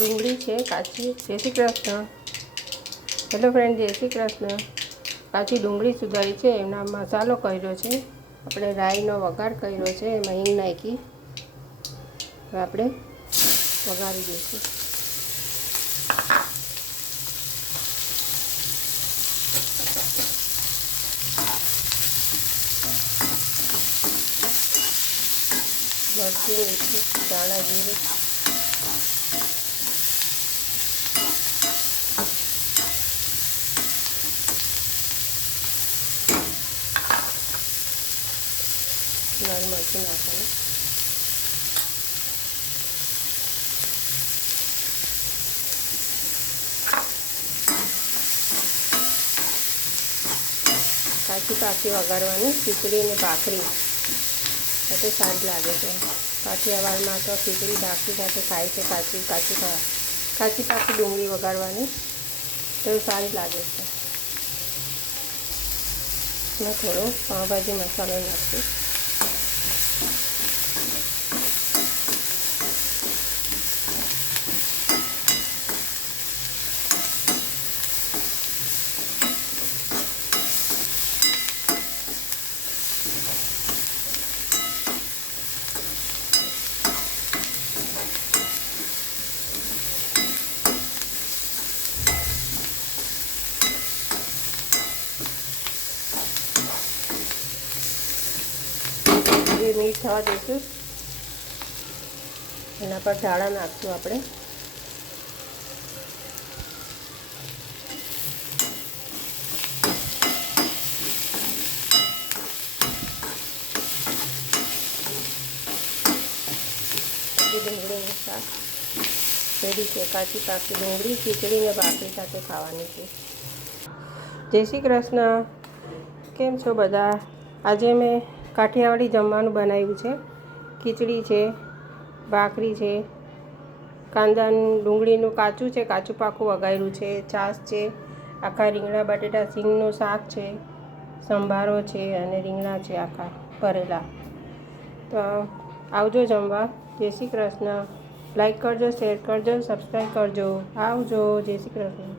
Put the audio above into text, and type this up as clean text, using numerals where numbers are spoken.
ડુંગળી છે કાચી. જય શ્રી કૃષ્ણ. હેલો ફ્રેન્ડ, જય શ્રી કૃષ્ણ. કાચી ડુંગળી સુધારી છે, એના મસાલો કર્યો છે. આપણે રાઈનો વઘાર કર્યો છે, એમાં હિંગ નાખી હવે આપણે વઘારી દઈશું. મરચું, મીઠું, ધાણા જીરું, લાલ મરચું નાખવાનું. કાચી પાકી વઘારવાની ખીચડી અને ભાખરી સાથે સારી લાગે છે. કાઠિયાવાડમાં તો ખીચડી ભાખરી સાથે ખાય છે. કાચી પાકી ડુંગળી વઘારવાની તો સારી લાગે છે. એમાં થોડો પાઉંભાજી મસાલો નાખીએ. મિનિટ થવા દઈશું. એના પર ધાણા નાખશું આપણે. ડુંગળીનું શાક રેડી છે. કાચી પાકી ડુંગળી ખીચડીને ભાખરી સાથે ખાવાની છે. જય શ્રી કૃષ્ણ. કેમ છો બધા? આજે મેં કાઠિયાવાડી જમવાનું બનાવ્યું છે. ખીચડી છે, ભાખરી છે, કાંદાનું ડુંગળીનું કાચું છે, કાચું પાકું વઘાર્યું છે, છાશ છે, આખા રીંગણા બટેટા સિંગનું શાક છે, સંભારો છે અને રીંગણા છે આખા ભરેલા. તો આવજો જમવા. જય શ્રી કૃષ્ણ. લાઈક કરજો, શેર કરજો, સબસ્ક્રાઈબ કરજો. આવજો. જય શ્રી કૃષ્ણ.